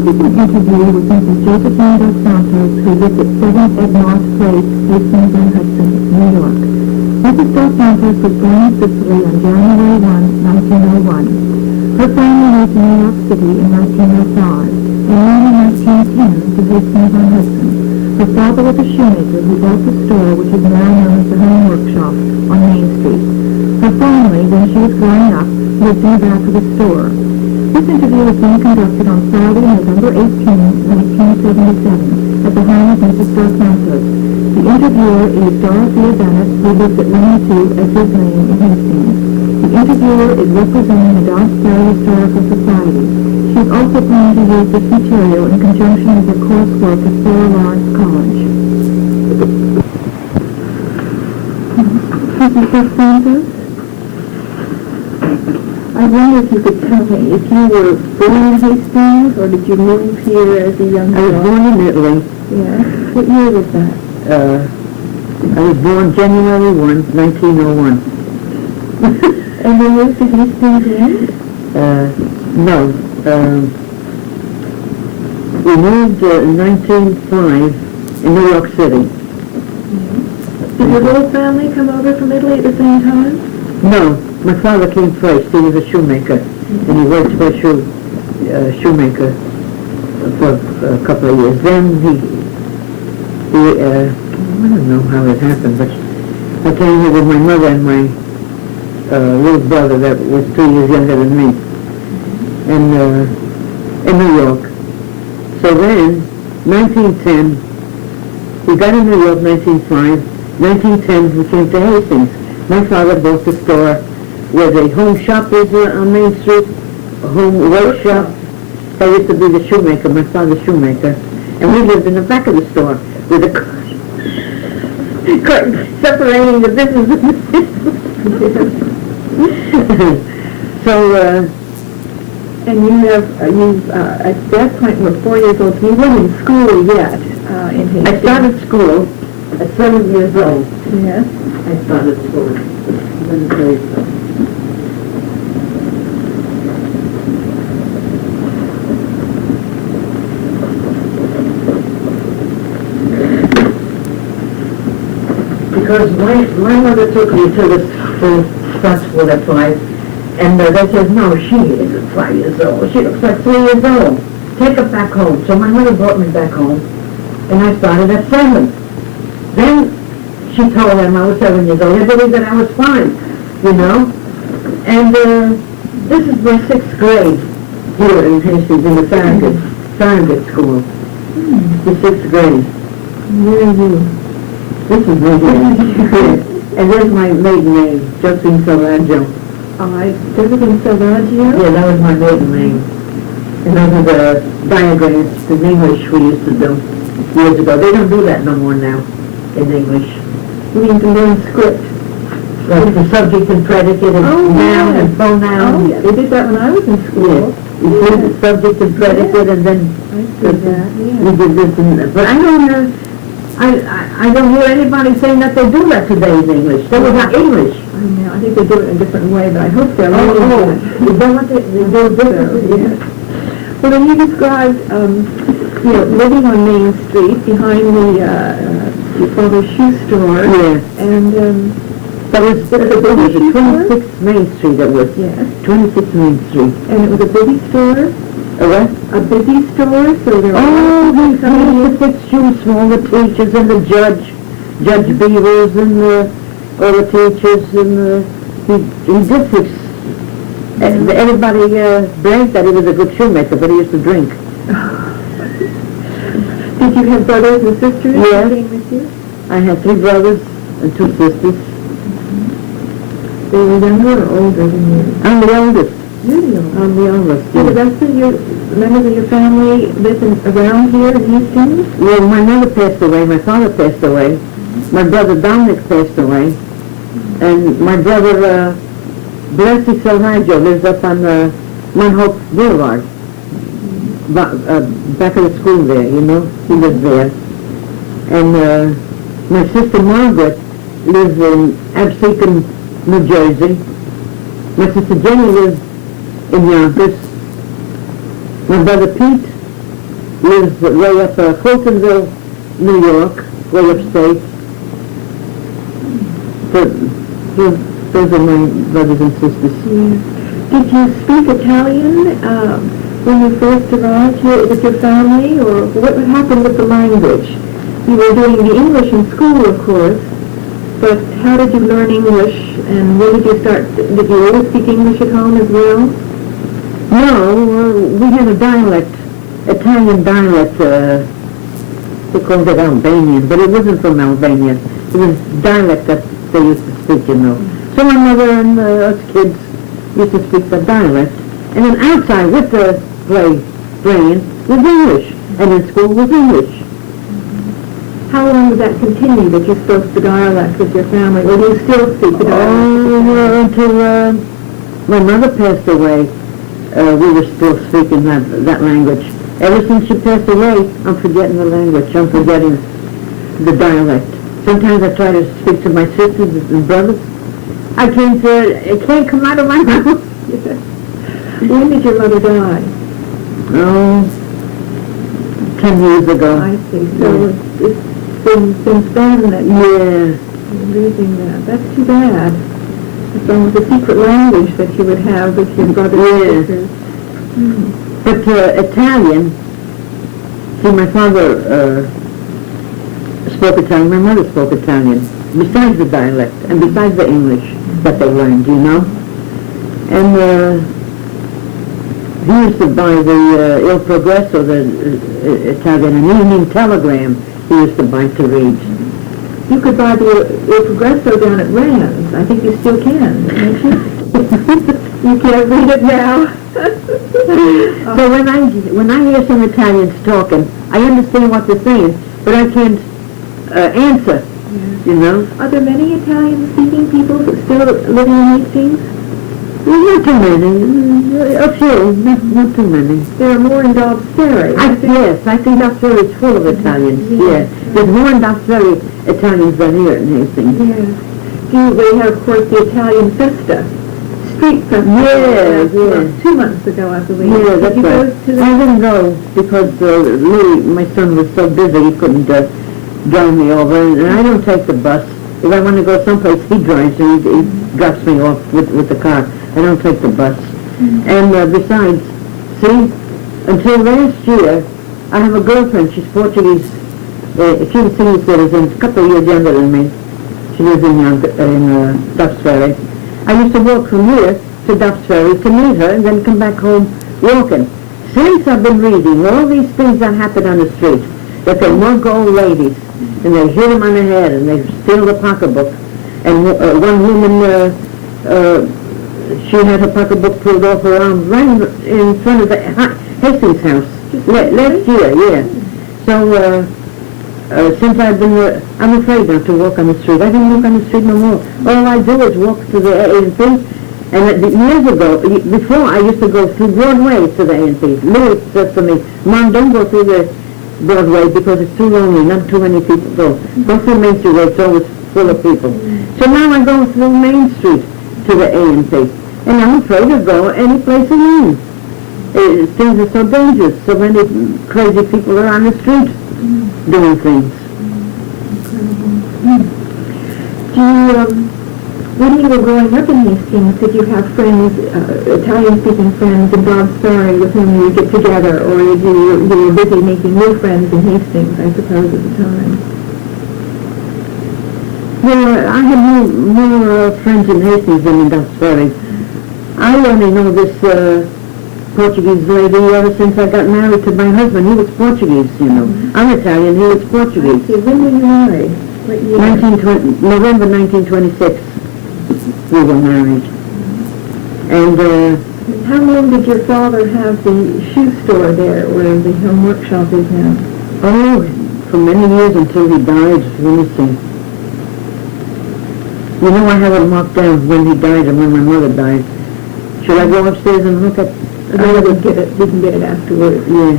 subsequent interview with Mrs. Josephine Dos Santos, who lives at 7 Edmond Place, Hastings-on-Hudson, New York. Mrs. Dos Santos was born in Sicily on January 1, 1901. Her family moved to New York City in 1905, and moved in 1910 to Hastings-on-Hudson. Her father was a shoemaker who built a store which is now known as the Home Workshop on Main Street. Her family, when she was growing up, lived in the back of the store. This interview was being conducted on Friday, November 18, 1977, at the home of Mrs. Dos Santos. The interviewer is Dorothy Dennis, who lives at 92 Edwards Lane in Hastings. The interviewer is representing the Dobbsbury Historical Society. She is also planning to use this material in conjunction with her coursework at Sarah Lawrence College. Mrs. Dos Santos? I wonder if you could tell me if you were born in Hastings or did you move here as a young girl? I was born in Italy. Yes. What year was that? I was born January 1, 1901. And you moved to Hastings when? No. We moved in 1905 in New York City. Did your whole family come over from Italy at the same time? No. My father came first. He was a shoemaker, and he worked for a shoemaker for a couple of years. Then he I don't know how it happened, but I came here with my mother and my little brother that was 2 years younger than me, and in New York. So then, 1910, we got in New York 1905. 1910, we came to Hastings. My father built a store where the home shop is on Main Street, a home workshop. I used to be the shoemaker, my father's shoemaker. And we lived in the back of the store with a curtain separating the business and the business. So, and you have, at that point were 4 years old, so you weren't in school yet in Hastings. I started school at 7 years old. Yes. I started school. Because my mother took me to the start school at 5, and they said, no, she isn't 5 years old. She looks like 3 years old. Take her back home. So my mother brought me back home, and I started at 7. Then she told them I was 7 years old. They believed that I was 5, you know. And this is my 6th grade here in Hastings, in the Farragut School. The 6th grade. Where are you? This is my name. And there's my maiden name, Josephine Dos. Josephine Dos Santos? Yeah, that was my maiden name. And those are the diagrams in English we used to do years ago. They don't do that no more now in English. You mean to learn script? Like the subject and predicate and noun and pronoun. Oh, yeah, they did that when I was in school. Yeah. You see the subject and predicate and then I see that, we did this and that. But I don't hear anybody saying that they do that today in English. That was not English. I know. I think they do it in a different way, but I hope they're learning You don't want to do differently. yes. Well, then you described, living on Main Street behind your father's shoe store. Yes. And That was 26th Main Street, that was. yes. 26th Main Street. And it was a busy store. A what? A busy store, so there were They used to fix shoes for all the teachers and the Judge Beavers and all the teachers and he did fix. Everybody blamed that he was a good shoemaker, but he used to drink. Did you have brothers and sisters Yes. living with you? I had 3 brothers and 2 sisters. They were younger or older than you? I'm the oldest. Really old. I'm the oldest. Do the rest of your members of your family live around here in Hastings? Well, my mother passed away, my father passed away, my brother Dominic passed away, and my brother Blessy Salvaggio lives up on Mount Hope Boulevard, back of the school there, you know, he lives there. And my sister Margaret lives in Absecon, New Jersey. My sister Jenny lives in Yonkers. My brother Pete lives way up Fultonville, New York, way upstate. Those are my brothers and sisters. Yeah. Did you speak Italian when you first arrived here with your family, or what happened with the language? You were doing the English in school, of course, but how did you learn English, and when did you start? Did you always speak English at home as well? No, we had a dialect, Italian dialect. They called it Albanian, but it wasn't from Albania. It was dialect that they used to speak, you know. So my mother and us kids used to speak the dialect. And then outside with the playing was English. And in school was English. How long did that continue, that you spoke the dialect with your family? Or do you still speak the dialect? Until my mother passed away, we were still speaking that language. Ever since she passed away, I'm forgetting the language. I'm forgetting the dialect. Sometimes I try to speak to my sisters and brothers. It can't come out of my mouth. When did your mother die? Oh, 10 years ago. I see. So it's been since then that you're losing that. That's too bad. It's almost a secret language that you would have with your brothers and sisters. But Italian, see, my father spoke Italian, my mother spoke Italian, besides the dialect and besides the English that they learned, you know. And he used to buy the Il Progresso, the Italian, an evening telegram he used to buy to read. You could buy the Il Progresso down at Rand's. I think you still can, can't you? You can't read it now. So when I hear some Italians talking, I understand what they're saying, but I can't answer, you know. Are there many Italian-speaking people still living in Hastings? Not too many. A few, not too many. There are more in Dobbs Ferry. Yes, I think Dobbs Ferry is full of Italians. Yeah. There's more in Dobbs Ferry Italians than here in Hastings. Yes. We have, of course, the Italian Festa. Street Festival. 2 months ago, I believe. Yeah, that's right. I didn't go because Louis, my son, was so busy he couldn't drive me over, and I don't take the bus. If I want to go someplace, he drives and he drops me off with the car. I don't take the bus. And besides, see, until last year, I have a girlfriend. She's Portuguese. She's a senior citizen, a couple of years younger than me. She lives in Dobbs Ferry. I used to walk from here to Dobbs Ferry to meet her and then come back home walking. Since I've been reading all these things that happen on the street, that they won't go old ladies, and they hit them on the head, and they steal the pocketbook. And one woman, she had her pocketbook pulled off her arm right in front of the Hastings house last year, yeah. So since I've been, I'm afraid not to walk on the street. I don't walk on the street no more. All I do is walk to the A&P. And years ago, before I used to go through Broadway to the A&P. Louis said to me, Mom, don't go through the Broadway because it's too lonely, not too many people go. Go through Main Street where it's always full of people. So now I go through Main Street to the A&P. And I'm afraid to go any place alone. Things are so dangerous. So many crazy people are on the street doing things. When you were growing up in Hastings, did you have friends, Italian-speaking friends in Dobbs Ferry with whom you would get together, or you were busy making new friends in Hastings, I suppose, at the time? Well, I had more friends in Hastings than in Dobbs Ferry. I only know this Portuguese lady ever since I got married to my husband. He was Portuguese, you know. I'm Italian, he was Portuguese. When were you married? What year? November 1926. We were married. And how long did your father have the shoe store there, where the home workshop is now? Oh, for many years until he died. Let me see. You know, I have it marked down when he died and when my mother died. Should I go upstairs and look at? I will get it. We can get it afterwards. Yeah.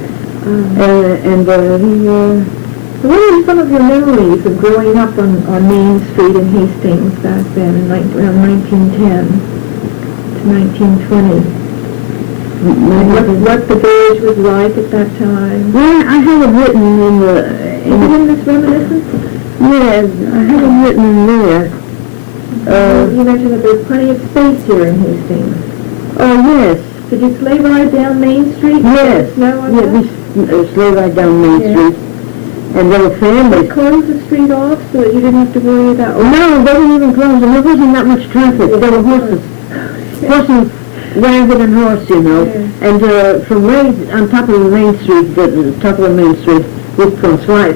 What are some of your memories of growing up on Main Street in Hastings back then, in around 1910 to 1920? What the village was like at that time? Well, I have it written in the... In this reminiscence? Yes, I have it written in there. You mentioned that there's plenty of space here in Hastings. Oh, yes. Did you sleigh ride down Main Street? Yes. Snow on Yeah, that? we sleigh right down Main Yeah. Street. And there were They families. closed the street off so that you didn't have to worry about... No, they didn't even close, and there wasn't that much traffic. There were horses. Horses, wagon and horse, you know. Yeah. And from on top of the Main Street, the top of the Main Street, we'd come sleigh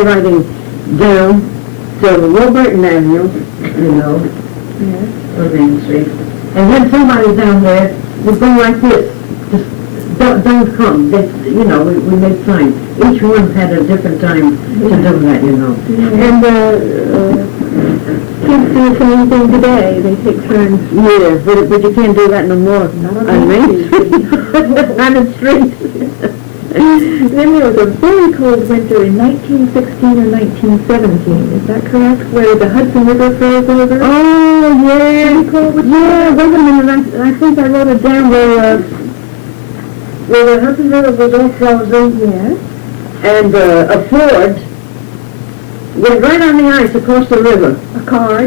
riding down to Warburton Avenue, you know, Yeah. on Main Street. And then somebody down there would go like this, just don't come. They, you know, we made signs. Each one had a different time to do that, you know. Yeah. And Kids do the same thing today. They take turns. yeah, but you can't do that no more Not on on Main Main Street. On the street. Then there was a very cold winter in 1916 or 1917. Is that correct? Where the Hudson River froze over? Oh, yeah. Can you recall which Yeah, wait a minute. I think I wrote it down where the Hudson River was all frozen. Yes. And a Ford went right on the ice across the river. A car, A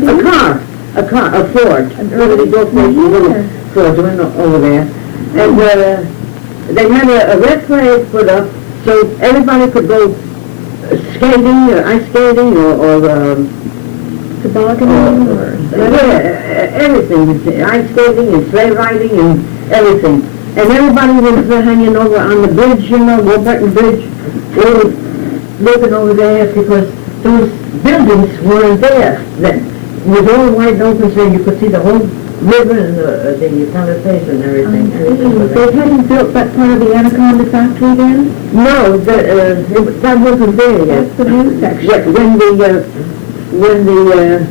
Ford. An Where did early- he go for Yeah. Ford went over there. And they had a red flag put up so everybody could go skating, or ice skating, or Tobogganing or... everything, ice skating and sleigh riding and everything. And everybody was hanging over on the bridge, you know, Warburton Bridge. They were living over there because those buildings weren't there then. It was all wide open so you could see the whole river and the Palisades and everything. They hadn't built that part of the Anaconda factory then? No, that wasn't there yet. That's the new section. Yeah, when the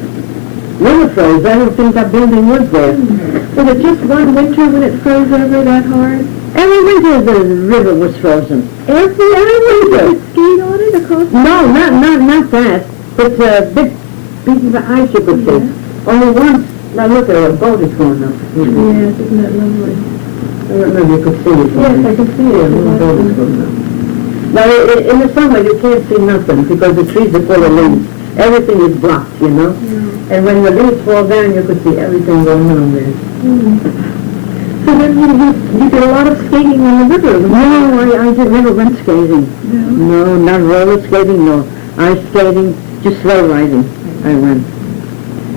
river froze, I don't think that building was there. Was it just one winter when it froze over that hard? Every winter the river was frozen. Every winter. Did you ski on it across? No, not that. But big pieces of ice you could see. Only once. Now look at a boat is going up. Yes, isn't that lovely? I don't know if you could see it. Yes, I can see Yeah, it. a little boat is going up. Now in the summer you can't see nothing because the trees are full of leaves. Everything is blocked, you know. And when the leaves fall down, you could see everything going on there. So then you did a lot of skating on the river? No, I never went skating. No? No, not roller skating, no. Ice skating, just sleigh riding, I went.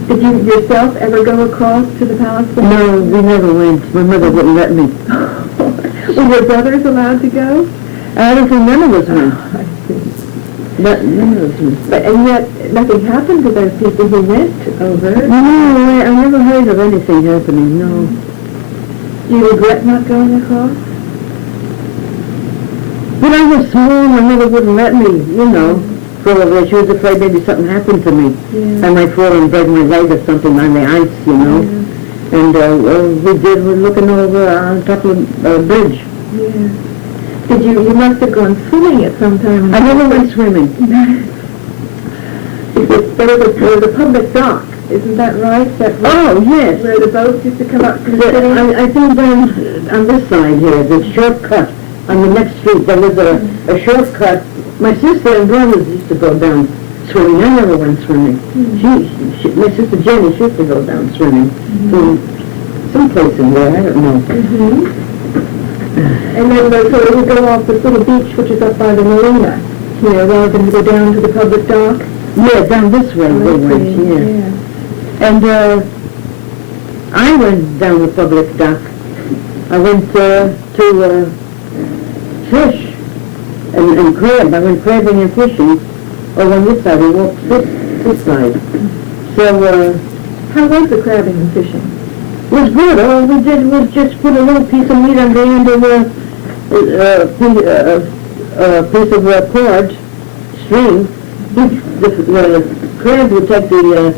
Did you yourself ever go across to the palace? No, we never went. My mother wouldn't let me. Were your brothers allowed to go? I don't think none of us went. I see. None of us went. But, and yet, nothing happened to those people who went over. No, I never heard of anything happening, no. Do you regret not going across? When I was small, my mother wouldn't let me, you know. Probably she was afraid maybe something happened to me. Yeah. I might fall and break my leg or something on the ice, you know. Yeah. And we're looking over on top of a bridge. Yeah. Did you must have gone swimming at some time. I never went swimming. There was a public dock, isn't that right? Oh, yes. Where the boats used to come up to the city? I think down on this side here, the shortcut on the next street, there was a shortcut. My sister and brothers used to go down swimming. I never went swimming. My sister Jenny, she used to go down swimming to some place in there, I don't know. And then so it would go off this little beach which is up by the marina here, rather than to go down to the public dock? Yeah, down this way they went, Yeah. And I went down the public dock. I went to fish and crab. I went crabbing and fishing over on this side. We walked this side. So, How was the crabbing and fishing? it was good. All we did was just put a little piece of meat on the end of a piece of cord, string. The crab would take the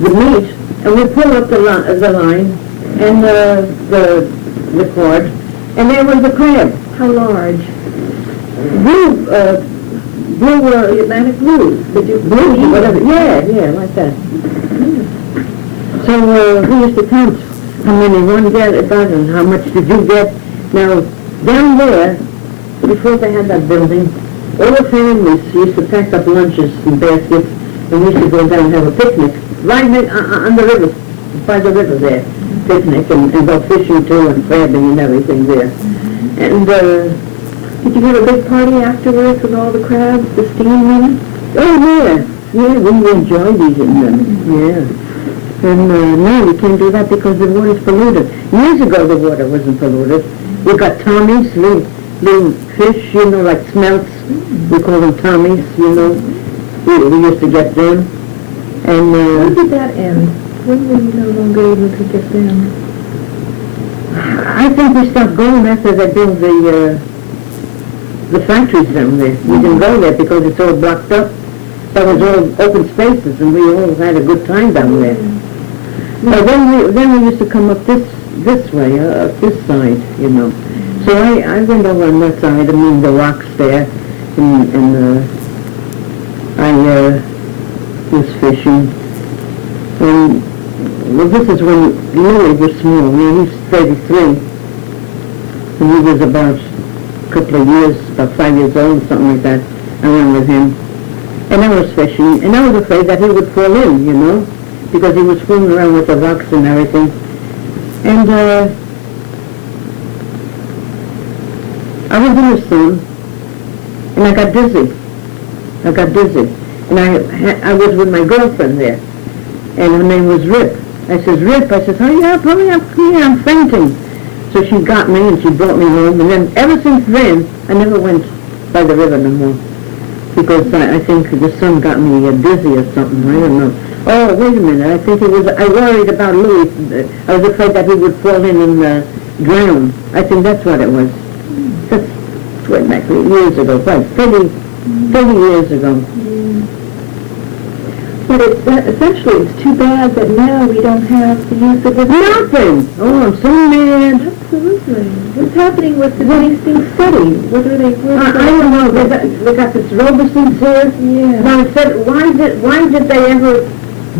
meat, and we pull up the line and the cord, and there was the crab. How large? Blue, The Atlantic blue. blue, whatever. Yeah, like that. So we used to count how many one got and how much did you get, Now, down there, before they had that building, all the families used to pack up lunches and baskets, and we used to go down and have a picnic, right on the river, by the river there, picnic, and go fishing too, and crabbing and everything there. And, Did you have a big party afterwards with all the crabs, the steaming? oh yeah, we enjoyed eating them, yeah. And now we can't do that because the water's polluted. Years ago the water wasn't polluted. We got Tommies, little fish, you know, like smelts. We call them Tommies, you know. We used to get them. And When did that end? When were you no longer able to get them? I think we stopped going after they built the factories down there. We didn't go there because it's all blocked up. That was all open spaces, and we all had a good time down there. But then we used to come up this way, up this side, you know. So I went over on that side, I mean the rocks there, and I was fishing. And well, this is when Louis was small. Now he's 33, and he was about a couple of years, about 5 years old, something like that. I went with him. And I was fishing, and I was afraid that he would fall in, you know, because he was fooling around with the rocks and everything. And I was in the sun, and I got dizzy. And I was with my girlfriend there, and her name was Rip. I says, Rip, hurry up, I'm fainting. So she got me, and she brought me home, and then ever since then, I never went by the river no more. Because I think the sun got me dizzy or something, I don't know. Oh, wait a minute, I think I worried about Louis. I was afraid that he would fall in and drown. I think that's what it was. That's went back years ago, quite 30 years ago. But essentially it's too bad that now we don't have the use of the Nothing! Oh, I'm so mad. Absolutely. What's happening with the Hastings study? What are they? I don't know. They got this Robeson's here. Yeah. Now, I said, why did they ever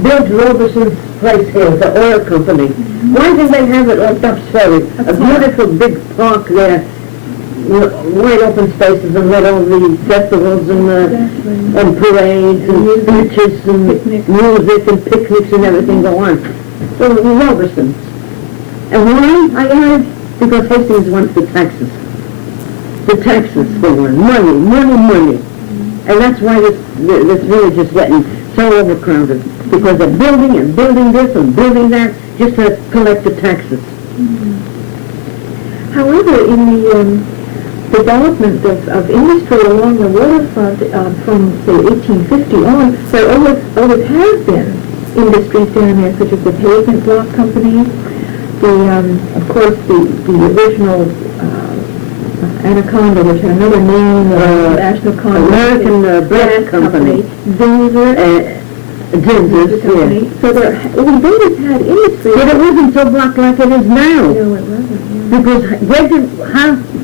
build Robeson's place here, the oil company? Why did they have it like Duff's Ferry? A beautiful big park there, wide open spaces, and let all the festivals and parades and speeches and music and picnics and everything go on. So Robeson's. And why? I heard because Hastings wants the taxes. The taxes they want. Money. And that's why this village is getting so overcrowded. Because they're building and building this and building that just to collect the taxes. However, in the development of industry along the waterfront from, say, 1850 on, there always has been industries down there, such as the pavement block company, of course, the original Anaconda, which had another name, National American Brass Company. Zinser. Yeah. So we've always had industry. But it wasn't so blocked like it is now. No, it wasn't. Yeah. Because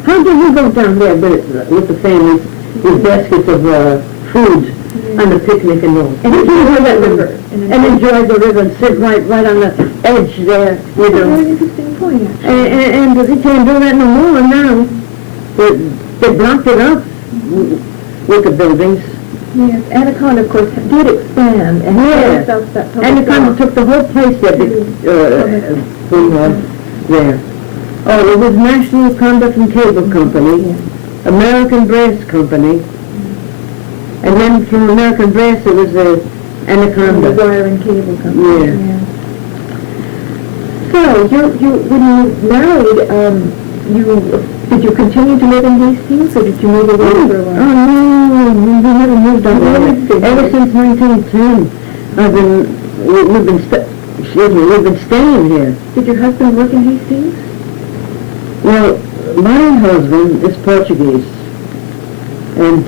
how did we go down there with the families with baskets of food on the picnic and all? And enjoy that river. And enjoy the river and sit right on the edge there, you That's know. a very interesting point, actually. And we can't do that no more now. They blocked it up with the buildings. Yes, Anaconda, of course, did expand, and Anaconda took the whole place there, there. Oh, it was National Conduct and Cable Company, American Brass Company, and then from American Brass it was Anaconda. The Wire and Cable Company. Yeah. So, when you married, did you continue to live in Hastings, or did you move away for a while? Oh, no, we never moved away. Ever since 1910, we've been staying here. Did your husband work in Hastings? Well, my husband is Portuguese, and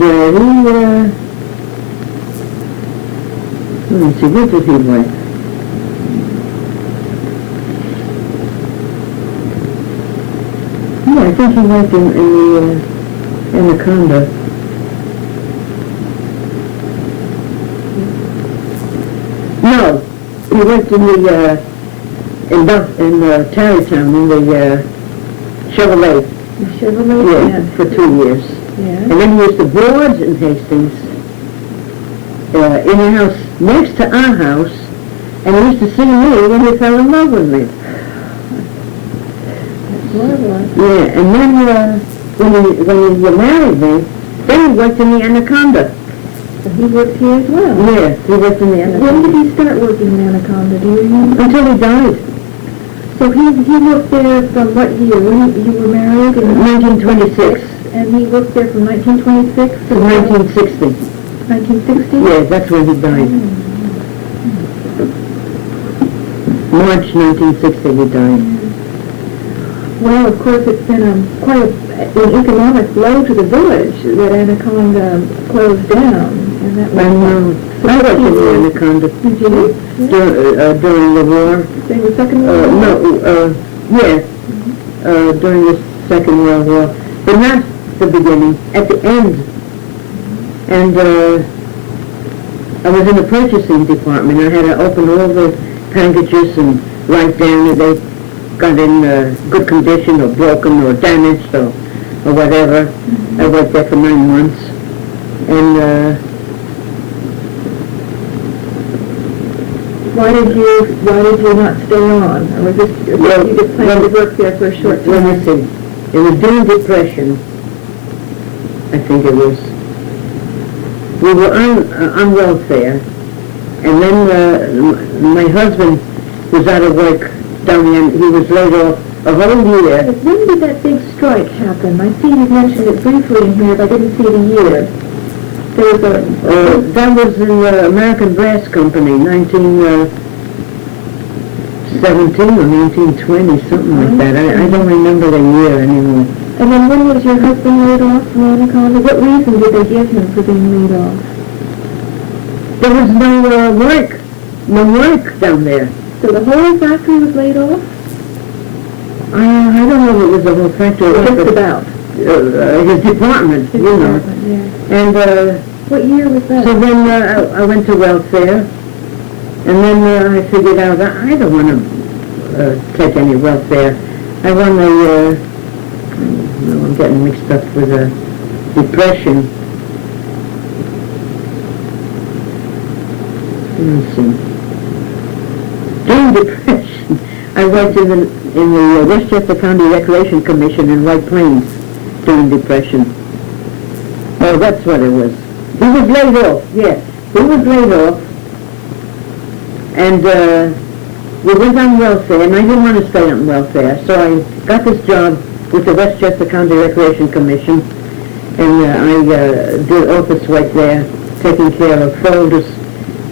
let me see, where did he work? Yeah, I think he worked in the Anaconda. No, he worked in Tarrytown in the Chevrolet. Chevrolet Yeah, Dennis. for 2 years. Yeah. And then he used to board in Hastings, in a house next to our house, and he used to see me when he fell in love with me. Marvelous. Yeah, and then when he married me, then he worked in the Anaconda. So he worked here as well. Yes, he worked in the When Anaconda. did he start working in Anaconda, do you remember? Until he died, So he worked there from what year? When you were married? In 1926 And he worked there from 1926 to 1960. 1960? Yeah, that's when he died. March 1960 he died. Well, of course, it's been quite an economic blow to the village that Anaconda closed down. And that was I worked in the Anaconda Did you? during the war. During the Second World War? Yes, during the Second World War, but not the beginning, at the end. And I was in the purchasing department. I had to open all the packages and write down if they got in good condition or broken or damaged or whatever. I worked there for 9 months. And Why did you not stay on? Or was this, you just planned to work there for a short let time? me see. It was during Depression, I think it was. We were on welfare, and then my husband was out of work down there, and he was laid off a whole year. When did that big strike happen? I see you mentioned it briefly in here, but I didn't see the year. There was That was in the American Brass Company, 1917 or 1920, something like that. I don't remember the year anymore. And then when was your husband laid off from Anaconda? What reason did they give him for being laid off? There was no work down there. So the whole factory was laid off? I don't know if it was the whole factory. Or just about? His department, His you know. department, yeah. And What year was that? so then I went to welfare, and then I figured out I don't want to take any welfare. I want to, I'm getting mixed up with depression. Let's see. During depression, I worked in the Westchester County Recreation Commission in White Plains during depression. Oh, that's what it was. He was laid off, yes. He was laid off. And we went on welfare, and I didn't want to stay on welfare, so I got this job with the Westchester County Recreation Commission, and I did office work there, taking care of folders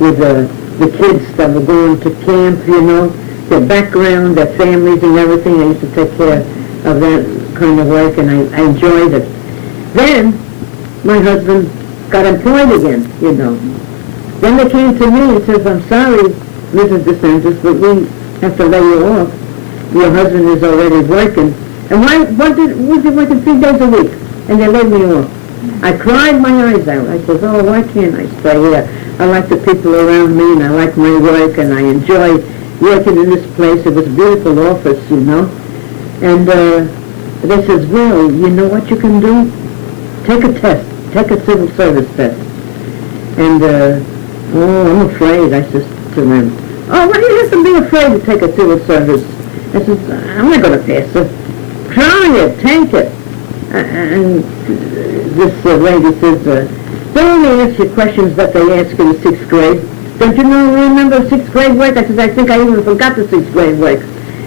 with the kids that were going to camp, you know, their background, their families and everything. I used to take care of that kind of work, and I enjoyed it. Then my husband got employed again, you know. Then they came to me and says, "I'm sorry, Mrs. Dos Santos, but we have to lay you off. Your husband is already working." And why was he working 3 days a week? And they laid me off. I cried my eyes out. I said, "Oh, why can't I stay here? I like the people around me, and I like my work, and I enjoy working in this place." It was a beautiful office, you know. And they says, "Well, you know what you can do? Take a test. Take a civil service test." And, "Oh, I'm afraid," I says to them. "Oh, why do you have to be afraid to take a civil service?" I says, "I'm not going to pass it. Try it. Take it." And this lady says, "They only ask you questions that they ask in the 6th grade. Don't you remember 6th grade work?" I said, "I think I even forgot the 6th grade work.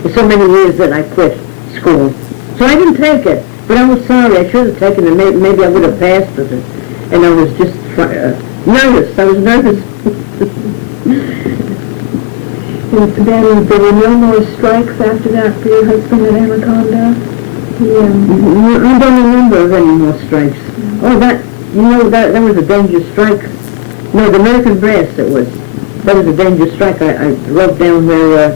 It's so many years that I quit school." So I didn't take it. But I was sorry. I should have taken it. Maybe I would have passed it. And I was just nervous. I was nervous. And then there were no more strikes after that for your husband at Anaconda? I don't remember of any more strikes. Oh, that was a dangerous strike. No, the American Brass it was. That was a dangerous strike. I wrote down where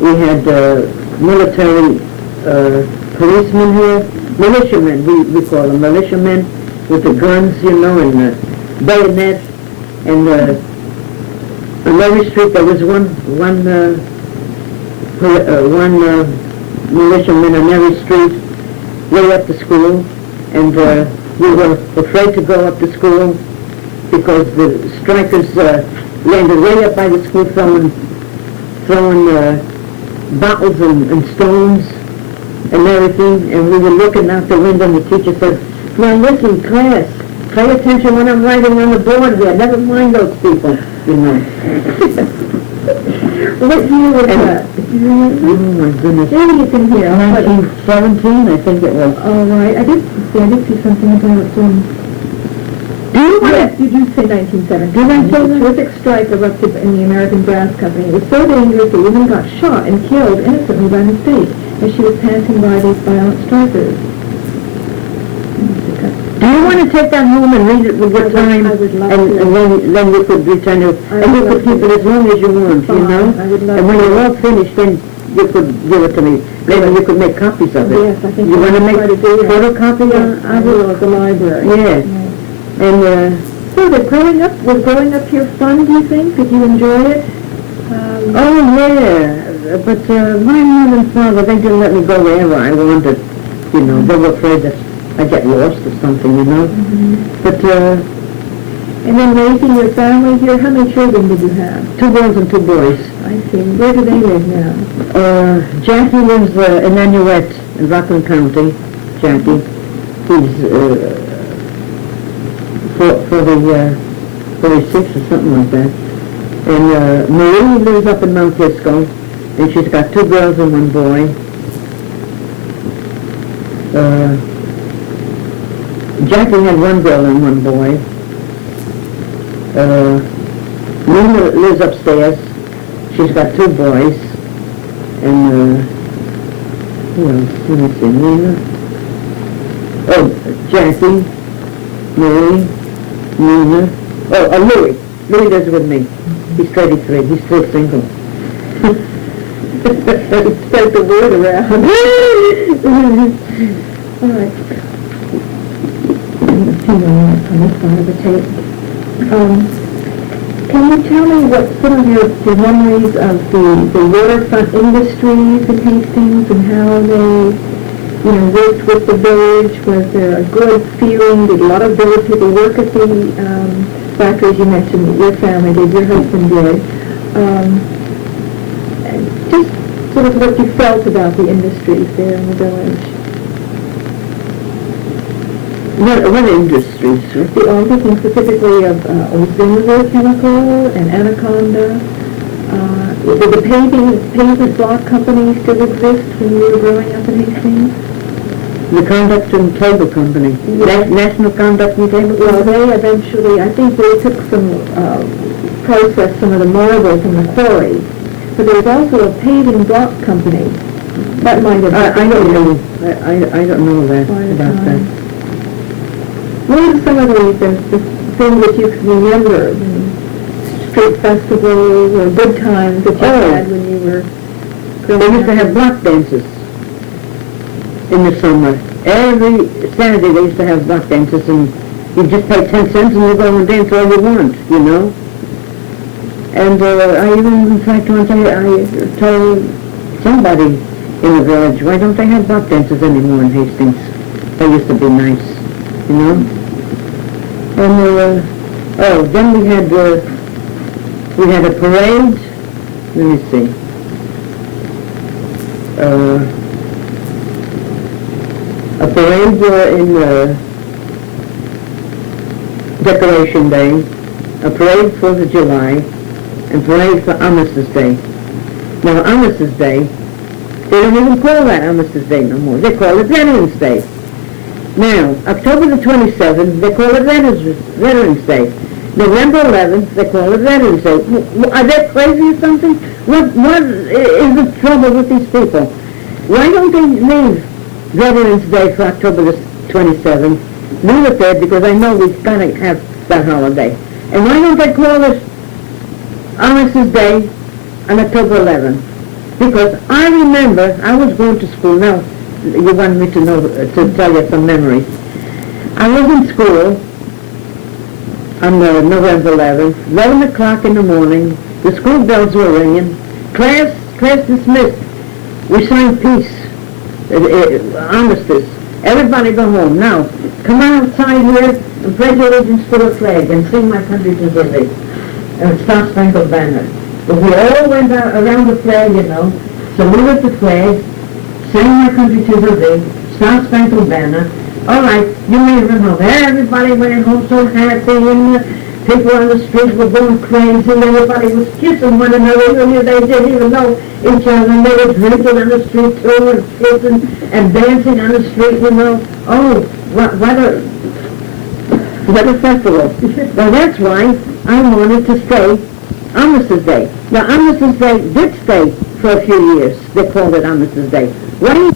we had military policemen here, militiamen, we call them militiamen, with the guns, you know, and the bayonets. And on Mary Street there was one militiamen on every street, way up to school, and we were afraid to go up to school because the strikers landed way up by the school throwing bottles and stones and everything, and we were looking out the window, and the teacher said, "Now listen, class, pay attention when I'm writing on the board here, never mind those people," you know. What year was that? Oh my goodness. Maybe it's in here. 1917, I think it was. All right. I did see something about some... Yes, you do say 1917. Did I say A that? terrific strike erupted in the American Brass Company. It was so dangerous that a woman got shot and killed innocently by mistake as she was passing by these violent strikers. Do you want to take that home and read it with your time? I would love and, to. And then you could return it, and you could keep it as long as you want, you know? I would love and when to. you're all finished, then you could give it to me. Maybe you could make copies of it. Yes, I think you want to make try to do that. photocopy Yes, I of will it? at the library. Yes. And, So was growing up here fun, do you think? Did you enjoy it? oh yeah, but my mother and father, they didn't let me go wherever I wanted. You know, they were afraid that I'd get lost or something, you know. But, And then raising your family here, how many children did you have? 2 girls and 2 boys. I see. Where do they live now? Jackie lives in Nanuet in Rockland County. Jackie. He's 46 or something like that. And Marie lives up in Mount Kisco, and she's got 2 girls and 1 boy. Jackie had 1 girl and 1 boy. Nina lives upstairs. She's got 2 boys. And who else? Let me see. Nina. Oh, Jackie, Marie, Nina. Oh, Louis. Louis lives with me. He's 33. He's still single. Spread the word around. All right. A few more minutes on this side of the tape. Can you tell me what some of your memories of the waterfront industries in Hastings and how they, worked with the village? Was there a good feeling? Did a lot of village people work at the factories you mentioned that your family did, your husband did? And just sort of what you felt about the industries there in the village. What industries? I'm thinking specifically of Ozember Chemical and Anaconda. Did the pavement block company still exist when you were growing up in Hastings? The Conduct and Cable Company. Yes. National Conduct and Cable Well, Company? they eventually, I think they took processed some of the marble from the quarry. But there was also a paving block company. That might have been... I don't know. I don't know that, about that. What are some of the things that you can remember? Street festivals or good times that you had when you were growing They up? used to have block dances in the summer. Every Saturday they used to have block dances, and you just pay 10 cents and you go and dance all you want, you know. And I even, in fact, one day I told somebody in the village, why don't they have block dances anymore in Hastings? They used to be nice, you know. And then we had a parade. Let me see. A parade in Decoration Day, a parade 4th of July, and parade for Armistice Day. Now, Armistice Day, they don't even call that Armistice Day no more. They call it Veterans Day. Now, October the 27th, they call it Veterans Day. November 11th, they call it Veterans Day. Are they crazy or something? What is the trouble with these people? Why don't they leave Veterans Day for October the 27th? Leave it there, because I know we've got to have that holiday. And why don't they call it Armistice Day on October 11th? Because I remember I was going to school. Now, you want me to know, to tell you some memories. I was in school on November 11th, 11 o'clock in the morning. The school bells were ringing. Class dismissed. We signed peace armistice. Everybody go home. Now, come outside here and pledge allegiance to the flag and sing My Country 'Tis of Thee. And Star Spangled Banner. But we all went around the flag, you know, saluted the flag, sang My Country 'Tis of Thee, Star Spangled Banner. All right, you may run home. Everybody went home so happy, and the people on the streets were going crazy, and everybody was kissing one another. They didn't even know each other, and they were drinking on the street too, and kissing and dancing on the street, you know. Oh, what a festival. Well, that's why I wanted to stay Armistice Day. Now, Armistice Day did stay for a few years. They called it Armistice Day. What do you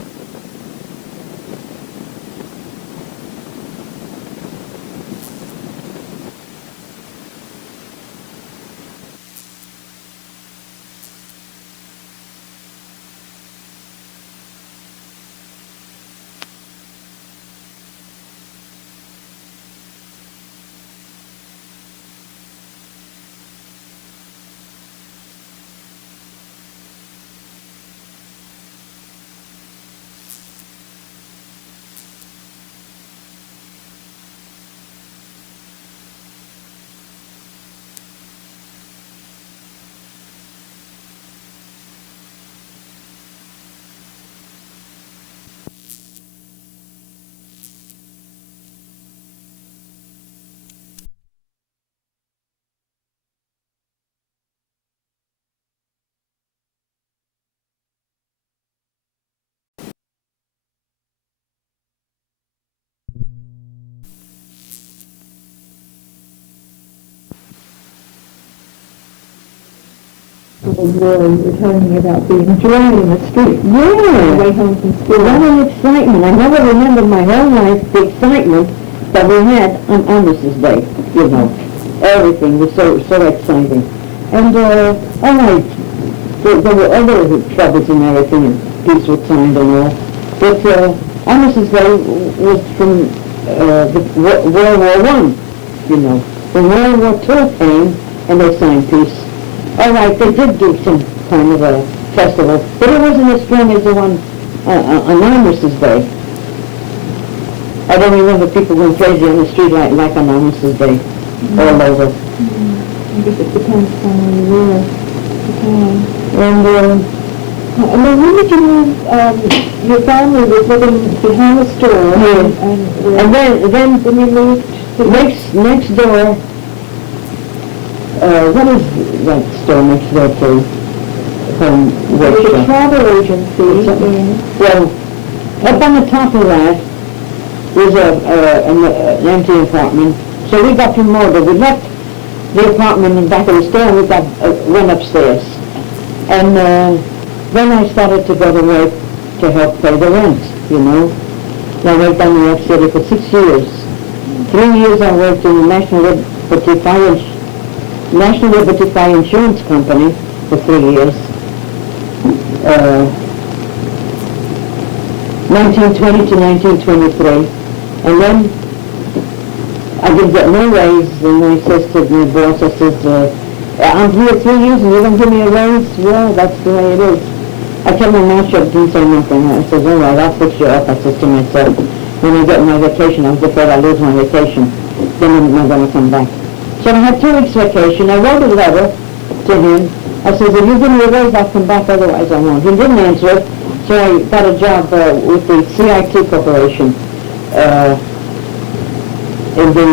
War, you were telling me about being enjoying in the street. Yeah. Way home from school. What an excitement. I never remember my whole life the excitement that we had on Armistice Day, you know. Everything was so exciting. And, all right, there were other troubles and everything, and peace was signed and all. But Armistice Day was from World War I, you know. When World War II came and they signed peace, all right, they did do some kind of a festival, but it wasn't as strong as the one on Armistice Day. I don't remember people going crazy on the street like on Armistice Day, all over. I guess it depends on where you were. And then when did you move, your family was living behind the store, and then when you moved to next door, what is that store next door to home the workshop? travel agency Well, up on the top of that was an empty apartment. So we got promoted. We left the apartment in the back of the store and we went upstairs. And then I started to go to work to help pay the rent, you know. I worked on New York City for 6 years. 3 years I worked in the National Liberty Fire Insurance Company for 3 years. 1920 to 1923. And then I didn't get no raise, and I says to my boss, I says, I'm here 3 years and you don't give me a raise? Well, that's the way it is. I kept my mouth shut, didn't say nothing. I says, all right, I'll fix you up. I says to myself, when I get my vacation, I was afraid I'd lose my vacation. Then I'm not going to come back. So I had 2 weeks vacation. I wrote a letter to him. I says, if you give me a raise, I'll come back, otherwise I won't. He didn't answer it, so I got a job with the CIT Corporation in the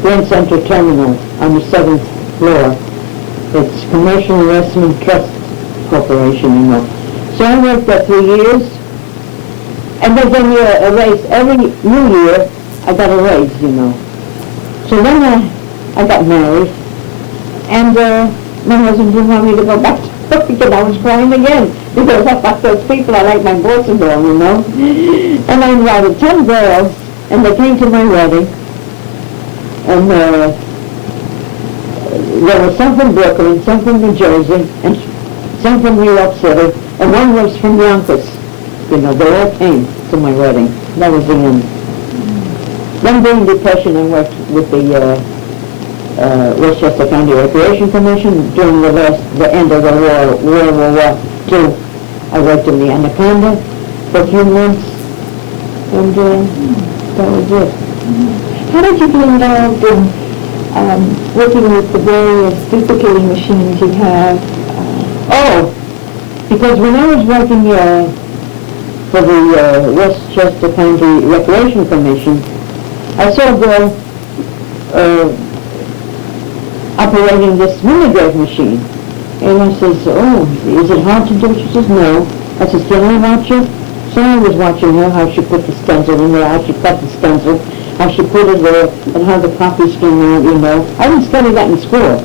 Grand Central Terminal on the 7th floor. It's Commercial Investment Trust Corporation, you know. So I worked there 3 years, and they gave me a raise. Every new year, I got a raise, you know. So then I got married, and my husband didn't want me to go back to work because I was crying again, because I thought those people, I like my bosses all, you know. And I invited 10 girls, and they came to my wedding, and there was some from Brooklyn, some from New Jersey, and some from New York City, and one was from Yonkers. You know, they all came to my wedding. That was the end. Then during Depression, I worked with the Westchester County Recreation Commission. During the end of the World War II, I worked in the Anaconda, for a few months, and that was it. How did you get involved in working with the various duplicating machines you have? Oh, because when I was working for the Westchester County Recreation Commission, I saw a girl operating this mimeograph machine. And I says, oh, is it hard to do? She says, no. I says, can I watch it? So I was watching her, how she put the stencil in there, how she cut the stencil, how she put it there, and how the copies came out, you know. I didn't study that in school.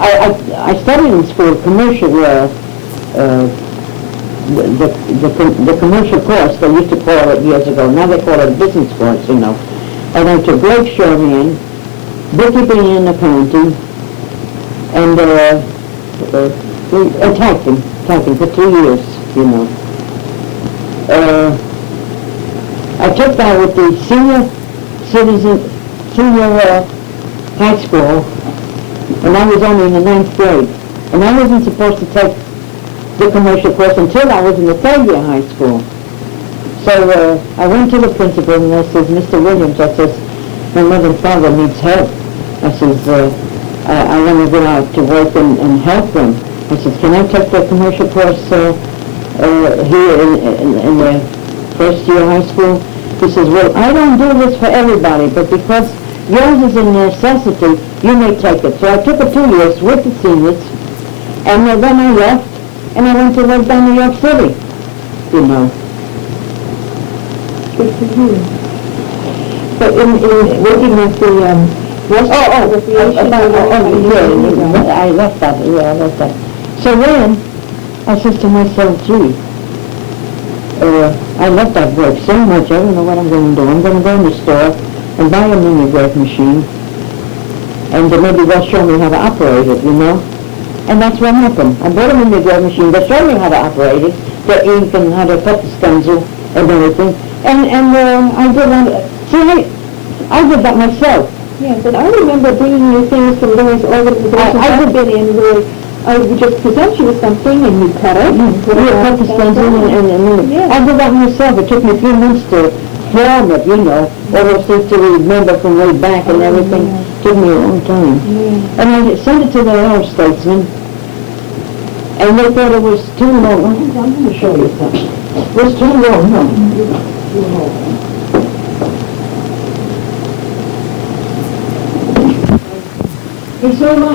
I studied in school commercial, the commercial course, they used to call it years ago. Now they call it business course, you know. I went to Blake Showman, bookkeeping and accounting, and typing for 2 years, you know. I took that with the senior high school, and I was only in the 9th grade. And I wasn't supposed to take the commercial course until I was in the 3rd year high school. So I went to the principal and I said, Mr. Williams, I says, my mother and father needs help. I says, I want to go out to work and help them. I says, can I take the commercial course here in the 1st year high school? He says, well, I don't do this for everybody, but because yours is a necessity, you may take it. So I took it 2 years with the seniors, and then I left, and I went to work down New York City, you know. Good for you. But in working with the I left that. So then, I says to myself, gee, I love that work so much, I don't know what I'm going to do. I'm going to go in the store and buy a mimeograph machine, and maybe they'll show me how to operate it, you know? And that's what happened. I bought a mimeograph machine. They showed me how to operate it, the ink and how to put the stencil and everything. And I did that. See, I did that myself. Yes, and I remember bringing you things from various organizations I've been in where I would just present you with something and you cut it. Put the stencil and yeah. I did that myself. It took me a few months to form it, you know, all those things to remember from way back and everything. Yeah. Took me a long time. Yeah. And I sent it to the Air Statesman, and they thought it was too long. I'm going to show you something. It was too long, no.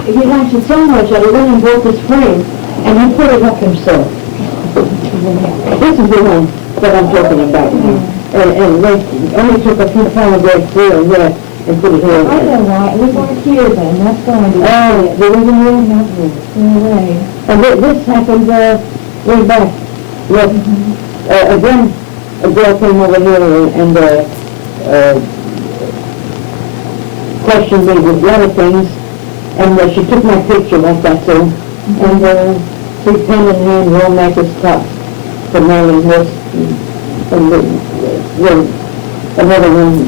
He likes it so much that he went and bought this frame, and he put it up himself. This is the one that I'm talking about now. And they only took a few paragraphs here and there and put it here. I know why. We weren't here then. That's why I didn't There wasn't really nothing. No way. And this happened way back. Look, again, a girl came over here and questioned me with a lot of things, and she took my picture like that, so, and big pen in hand, roll necklace top for Marilyn Horst, and another one,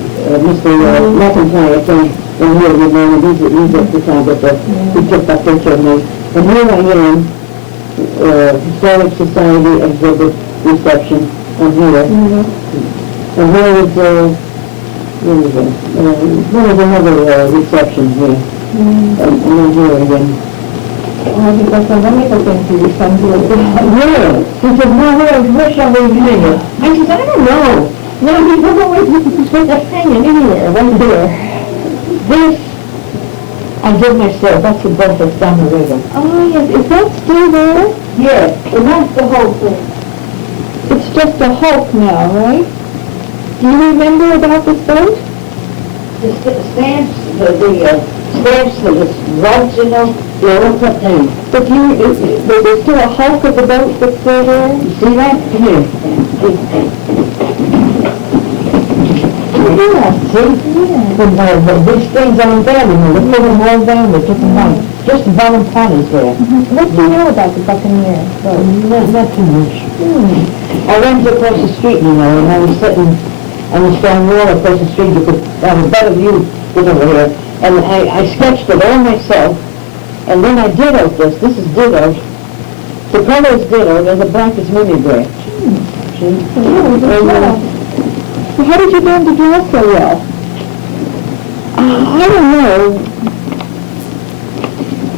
Mr. McIntyre came in here with me, and he's a photographer. He took that picture of me. And here I am, Historic Society exhibit reception on here. And here is, another reception here. And then here again. I think that's a wonderful thing for your son to do. Yeah. He said, no, where shall we hang it? I said, I don't know. No, he doesn't want to hang it anywhere, right there. This, I did myself. That's the boat that's down the river. Oh, yes. Is that still there? Yeah, and that's the whole thing. It's just a hulk now, right? Do you remember about this boat? The stamps, stamps for the rugs, you know, they're all cut down. But there's still a hulk of the boat that's still there? You see that? Here. Yeah. See? Yeah. The big things aren't there anymore. They put them all down, they took them out. Just the bottom part is there. What do you know about the Buccaneer boat? Not too much. I went across the street, you know, and I was sitting on the stone wall across the street. You could have a better view than over here. And I sketched it all myself, and then I dittoed this. This is dittoed. The color is dittoed, and the black is mimeographed. see? Yeah, that's well. So how did you learn to draw so well? I don't know.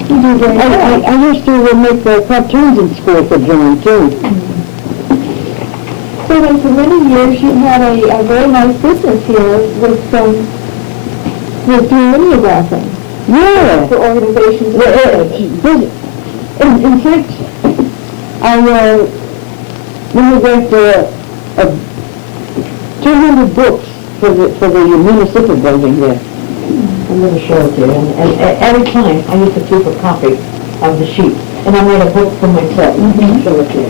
You do very well. I used to make cartoons in school for drawing too. So then for many years you had a very nice business here with doing mimeographing Yeah. for organizations. In fact, I mimeographed 200 books for the municipal building there. I'm going to show it to you. And every time I used to keep a copy of the sheet. And I made a book for myself. I'll show it to you.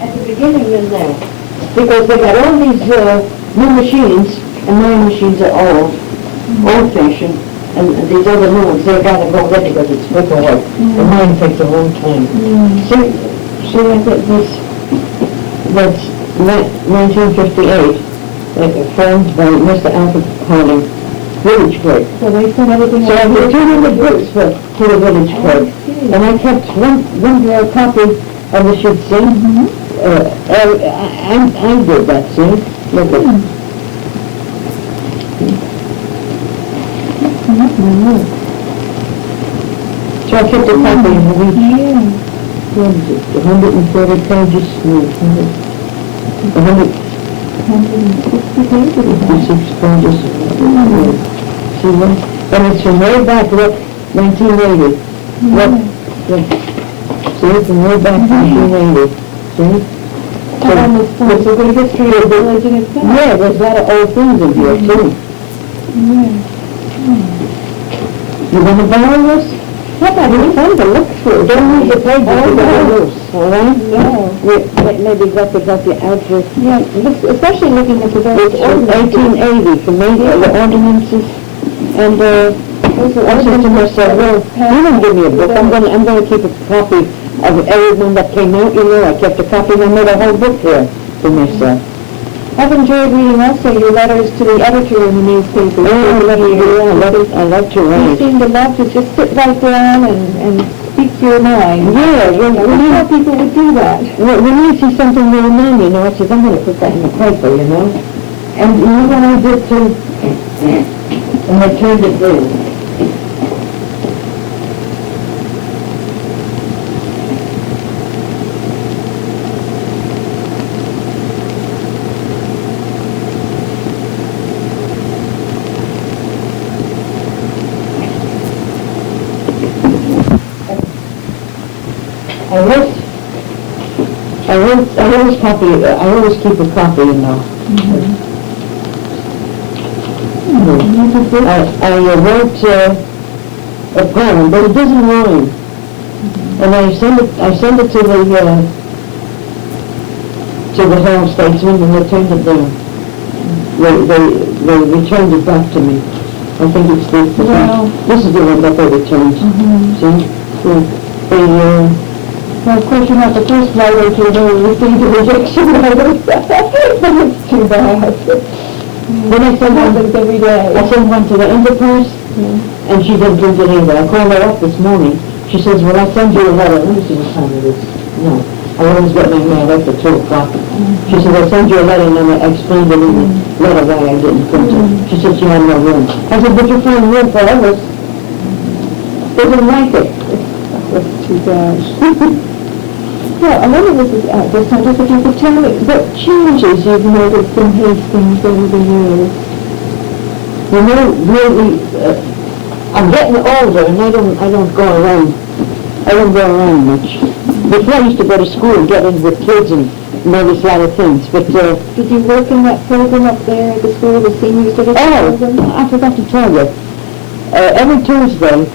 At the beginning in there. Because they got all these new machines, and my machines are old-fashioned. And these other new ones, they gotta go ready because it's paperwork. And mine takes a long time. See, I think that's 1958, formed by Mr. Alfred Harding, Village Clerk. So they sent everything. So I did 200 books for the Village Clerk. And I kept one copy of the sheet, see? I did that, see? Look at So I kept a copy of each. What is it? 140 pages? 160 pages. 156 pages. See what? And it's from way back, look, 1980. Look. See, from way back 1980. See? And there's a good history of the religion itself. Yeah, there's a lot of old things in here too. You want to borrow this? What about it? Fun to look through. Don't lose your pages to get loose, all right? No. Maybe got the address. Yeah, especially looking at the various It's from ordinances. 1880, from the ordinances, and I said to myself, well, you don't give me a book, I'm gonna keep a copy of everyone that came out, you know, I kept a copy and I made a whole book here for myself. I've enjoyed reading also your letters to the editor in the newspaper. I love to You write. seem to love to just sit right down and speak your mind. Yeah, I wish more people would do that. when you see something really mean, you know, I said, I'm gonna put that in the paper, you know? And you know what I did too? And I turned it blue. I always keep a copy, you know. I wrote a poem, but it doesn't rhyme. And I send it to the Herald Statesman, and they turned it down. They returned it back to me. I think it's this is the one that they returned. See? Well, of course, you're not the first writer to ever receive a rejection letter. It's too bad. Then I sent one every day. I sent one to the Enterprise, and she didn't print it either. I called her up this morning. She says, well, I send you a letter. Let me see what time it is. No, I always get my mail after 2 o'clock. She said, I send you a letter, and then I explained it in the letter why I didn't print it. She said she had no room. I said, but you find room for others. They didn't like it. That's too bad. Well, I wonder, Mrs. Dos Santos, if you could tell me what changes you've noticed in Hastings over the years. You know, really, I'm getting older, and I don't go around. I don't go around much. Before I used to go to school and get in with kids and notice a lot of things, but did you work in that program up there at the school, the senior citizen program? I forgot to tell you. Every Tuesday,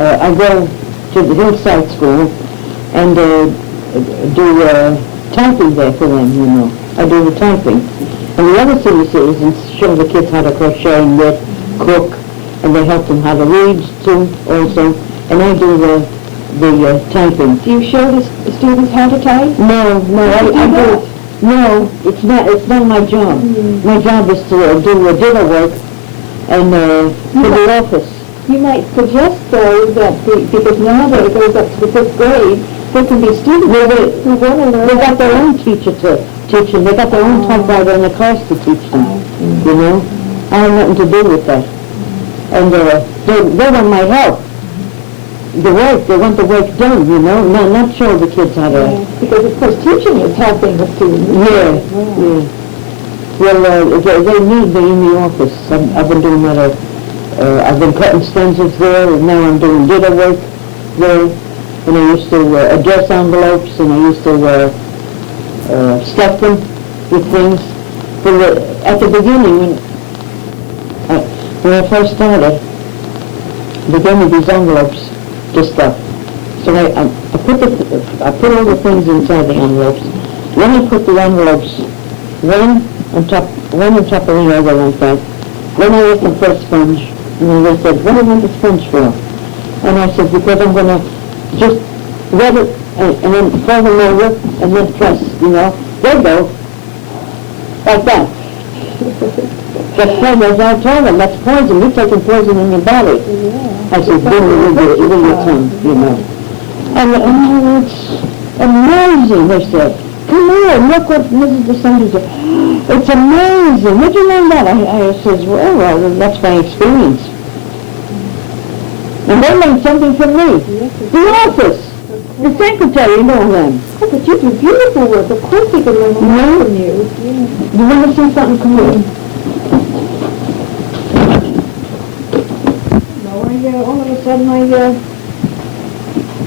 I go to the Hillside School and do typing there for them, you know. I do the typing. And the other senior citizens show the kids how to crochet and knit, cook, and they help them how to read too, also. And I do the typing. Do you show the students how to type? No, I do. No, it's not my job. My job is to do ditto work and for the office. You might suggest, though, that because now that it goes up to the 5th grade, there can be students who want to learn. They got their own teacher to teach them. They got their own typewriter in the class to teach them. You know, I have nothing to do with that. And they want my help. The work, they want the work done. You know, not show the kids how to. Because of course teaching is helping the students. Yeah, yeah. Well, they need me in the office. I've been doing that. I've been cutting stencils there, and now I'm doing ditto work there. And I used to address envelopes, and I used to stuff them with things. But at the beginning, when I first started, they gave me these envelopes to stuff. So I put all the things inside the envelopes. Then I put the envelopes one on top of the other like that. Then I asked them for a sponge, and they said, "What do you want the sponge for?" And I said, "Because I'm going to just rub it and then fold them over and then press, you know." There you go. Like that. That's poison. I told them, that's poison. You're taking poison in your body. Yeah. I said, do it with your tongue, you know. And it's amazing, they said. Come on, look what Mrs. Dos Santos did. It's amazing. Where'd you learn that? I says, well, that's my experience. And they learned something from me. The office. The secretary, you know them. Oh, but you do beautiful work. Of course they can learn a lot from you. Yeah. You want to see something? Come on. No, all of a sudden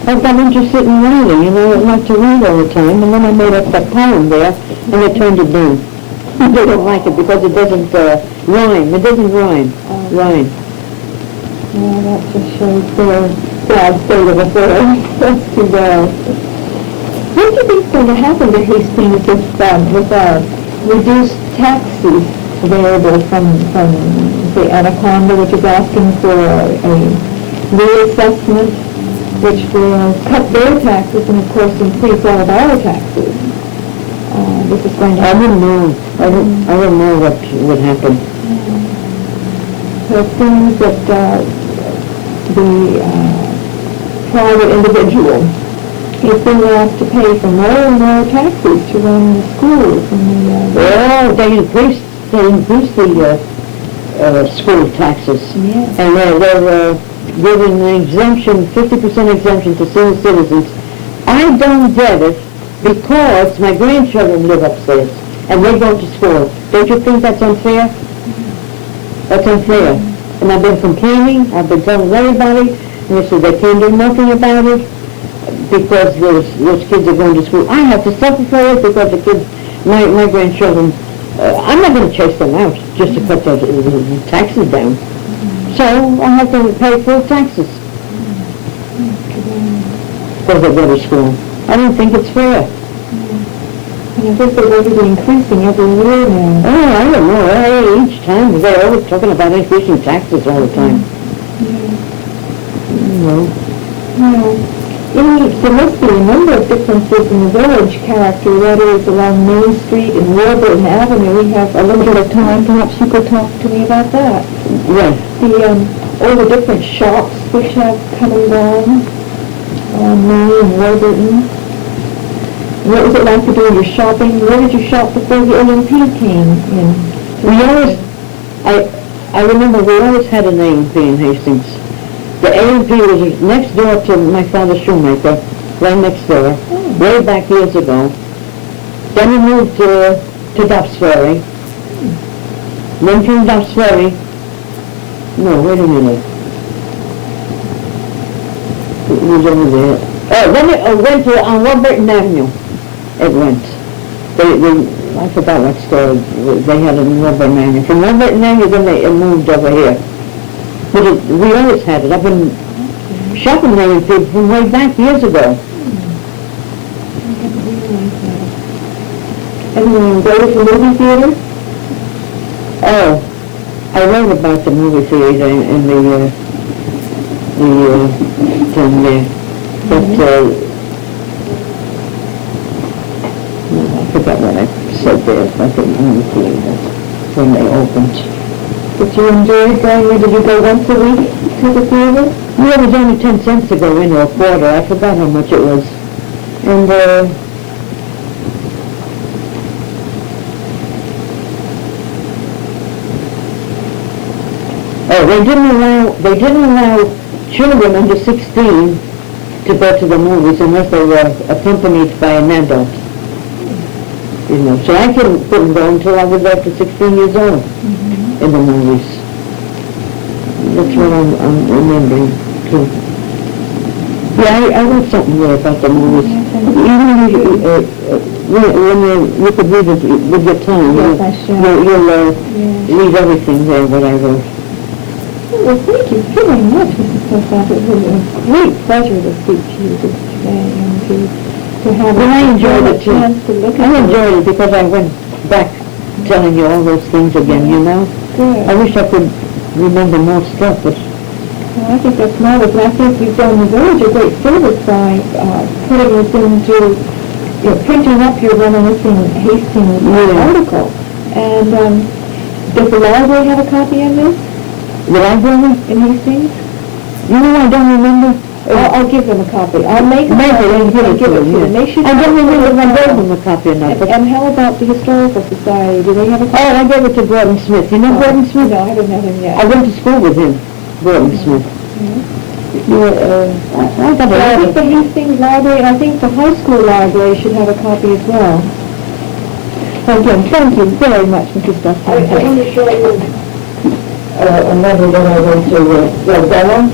I've got interested in writing, you know. I like to read all the time, and then I made up that poem there, and I turned it down. They don't like it because it doesn't rhyme. It doesn't rhyme. Rhyme. Yeah, that just shows their sad state of affairs. That's too bad. What do you think is going to happen to Hastings with reduced taxes available from say, Anaconda, which is asking for a reassessment, which will cut their taxes and, of course, increase all of our taxes? This is going to happen. I don't know. I don't know what would happen. So it seems that the private individual is being asked to pay for more and more taxes to run the schools and the... Well, they increased the school taxes. Yes. And they're giving an exemption, 50% exemption to senior citizens. I don't get it because my grandchildren live upstairs and they go to school. Don't you think that's unfair? That's unfair. And I've been complaining, I've been telling everybody, and they said they can't do nothing about it because those kids are going to school. I have to suffer for it because the kids, my grandchildren, I'm not going to chase them out just to cut the taxes down. So I have to pay full taxes because they go to school. I don't think it's fair. And I think they're going to be increasing every year now. Oh, I don't know. Hey, each time they're always talking about increasing taxes all the time. There must be a number of differences in the village character, that is, along Main Street and Warburton Avenue. We have a little bit of time. Perhaps you could talk to me about that. Right. All the different shops which have come and gone on Main and Warburton. What was it like to do your shopping? Where did you shop before the AMP came in? We always, I remember we always had an A&P in Hastings. The A&P was next door to my father's shoemaker, right next door, way back years ago. Then we moved to Dobbs Ferry. Then from Dobbs Ferry, no, wait a minute. It was over there. Oh, then it went to on Warburton Avenue. It went. I forgot what store they had in Warburton Avenue. From Warburton Avenue, then it moved over here. But we always had it. I've been shopping there from way back years ago. And you go to the movie theater? Oh, I wrote about the movie theater in the thing there. But I forgot what I said there about the movie theater when they opened. But you enjoyed going in? Did you go once a week to the theater? Yeah, it was only 10 cents to go in, or a quarter. I forgot how much it was. And, they didn't allow children under 16 to go to the movies unless they were accompanied by an adult. You know, so I couldn't go until I was after 16 years old in the movies. That's what I'm remembering too. Yeah, I read something there about the movies. Even when you could read it with your tongue, you'll read everything there, what I wrote. Well, thank you very much, Mrs. Dos Santos. It was a great pleasure to speak to you today and to have I enjoyed it too. chance to look at I enjoyed it because I went back telling you all those things again, you know? Good. I wish I could remember more stuff, but Well, I think that's marvelous, and I think you've done the village a great service by putting this into, printing up your reminiscing Hastings article. And does the library have a copy of this the library? in Hastings? You know, I don't remember. I'll give them a copy. I'll make a Make it copy and give it to them. them. They should I don't have remember if I it. gave them a copy or not. But And how about the Historical Society? Do they have a copy? I gave it to Gordon Smith. You know Gordon Smith? No, I don't know him yet. I went to school with him, Gordon Smith. I got I think the Hastings Library, and I think the high school library should have a copy as well. Again, thank you very much, Mrs. Dos I Santos. want to show you another that I went to, Bella.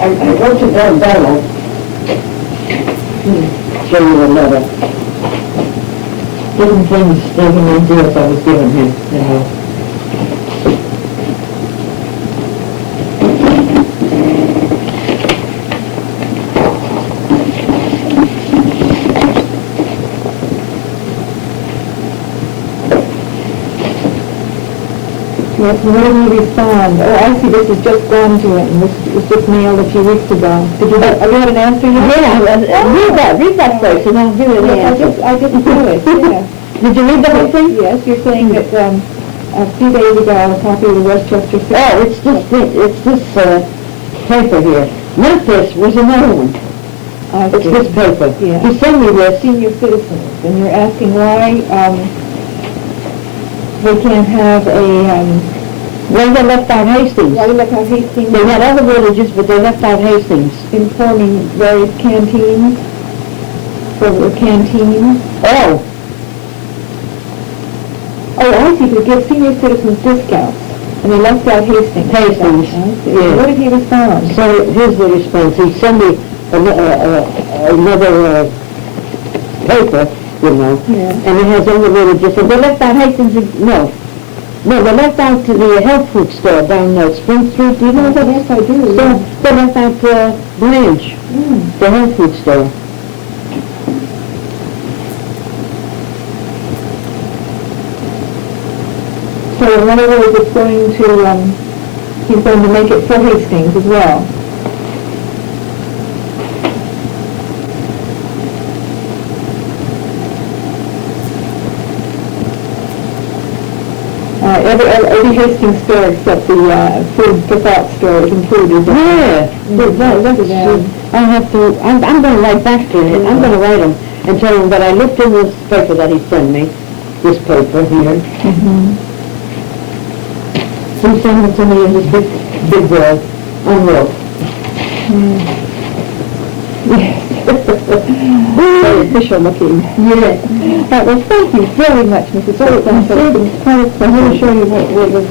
I went to Bella. Show you a letter. Different things, different ideas I was giving him, you know. Yes, and what did he respond? Oh, I see, this has just gone to him, this was just mailed a few weeks ago. Have you had an answer yet? Yeah, read that first and I'll give you the Yes, answer. I just saw it, yeah. Did you read the whole thing? Yes, you're saying that, a few days ago, a copy of the Westchester... Oh, it's this paper here. Not this, was another one. It's this paper. Yeah. He sent me this. Senior citizens, and you're asking why, they can't have a, Well, they left out Hastings. why look how Hastings They had other villages, but they left out Hastings. informing various canteens, for the canteens. Oh, Oh, I see, to give senior citizens discounts, and they left out Hastings. Hastings, I see. yeah. What did he respond? so here's the response. He sent me another paper, you know, Yeah. and it has other villages. And they left out Hastings, no, they left out to the health food store down Spring Street. Do you know that? Yes, I do. So they left out Blanche, the health food store. So in other words, it's going to, he's going to make it for Hastings as well. Every Hastings store except the food for thought store is included. Yeah, I'm going to write back to him. I'm going to write him and tell him that I looked in this paper that he sent me, this paper here. He sent it to me in this big envelope. Very official looking. Yes. Well, thank you very much, Mrs. Dos Santos. I'm going to show you what it was.